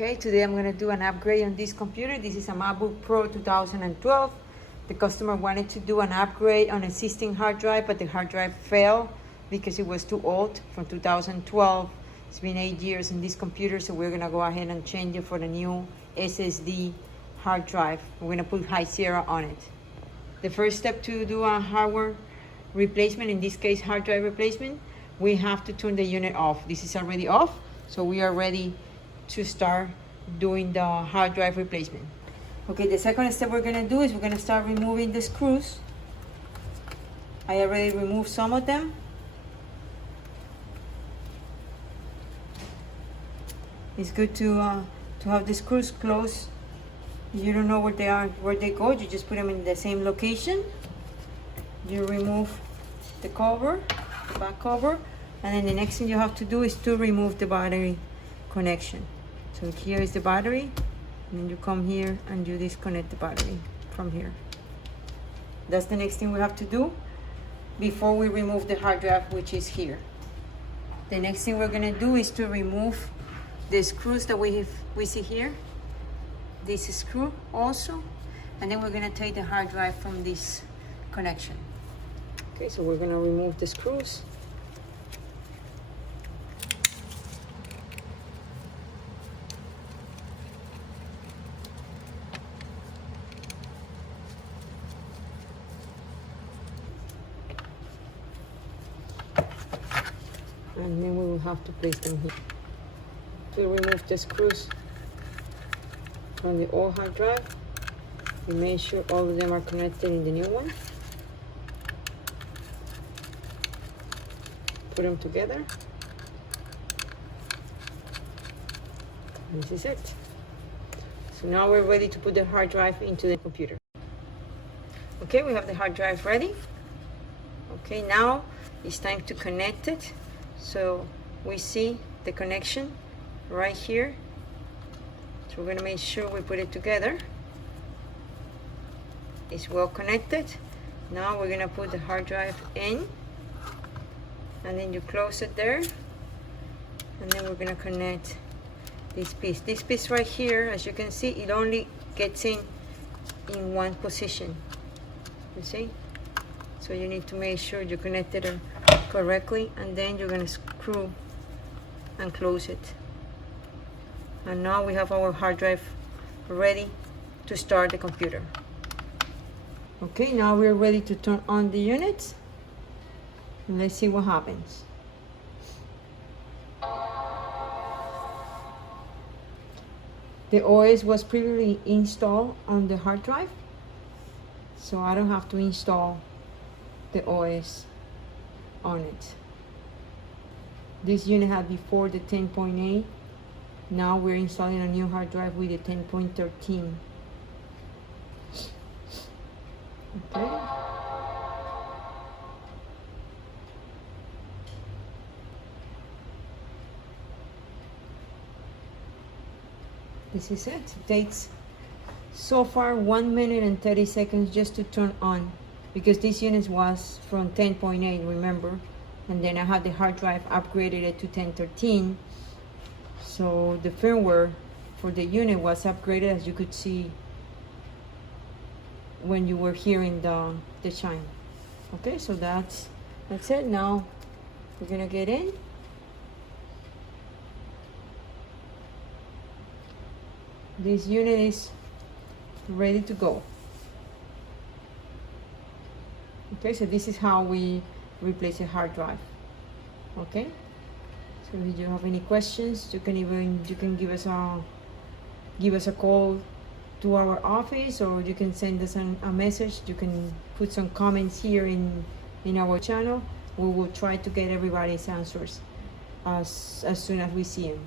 Okay, today I'm going to do an upgrade on this computer. This is a MacBook Pro 2012. The customer wanted to do an upgrade on existing hard drive, but the hard drive failed because it was too old from 2012. It's been 8 years in this computer, so we're going to go ahead and change it for the new SSD hard drive. We're going to put High Sierra on it. The first step to do a hardware replacement, in this case hard drive replacement, we have to turn the unit off. This is already off, so we are ready to start doing the hard drive replacement. Okay, the second step we're going to do is we're going to start removing the screws. I already removed some of them. It's good to have the screws close. You don't know where they are, where they go. You just put them in the same location. You remove the cover, the back cover, and then the next thing you have to do is to remove the battery connection. So here is the battery, and then you come here and you disconnect the battery from here. That's the next thing we have to do before we remove the hard drive, which is here. The next thing we're going to do is to remove the screws that we see here. This screw also, and then we're going to take the hard drive from this connection. Okay, so we're going to remove the screws. And then we will have to place them here. To remove the screws from the old hard drive, we make sure all of them are connected in the new one. Put them together. This is it. So now we're ready to put the hard drive into the computer. Okay, we have the hard drive ready. Okay, now it's time to connect it. So we see the connection right here. So we're going to make sure we put it together. It's well connected. Now we're going to put the hard drive in, and then you close it there, and then we're going to connect this piece. This piece right here, as you can see, it only gets in one position. You see? So you need to make sure you connected it correctly, and then you're going to screw and close it. And now we have our hard drive ready to start the computer. Okay, now we're ready to turn on the unit. Let's see what happens. The OS was previously installed on the hard drive, so I don't have to install the OS on it. This unit had before the 10.8. Now we're installing a new hard drive with the 10.13. Okay. This is it. It takes so far 1 minute and 30 seconds just to turn on, because this unit was from 10.8, remember, and then I had the hard drive upgraded it to 10.13. So the firmware for the unit was upgraded, as you could see when you were hearing the chime. Okay, so that's it. Now we're gonna get in. This unit is ready to go. Okay, so this is how we replace a hard drive. Okay, so if you have any questions, you can give us a call to our office, or you can send us a message. You can put some comments here in our channel. We will try to get everybody's answers as soon as we see them.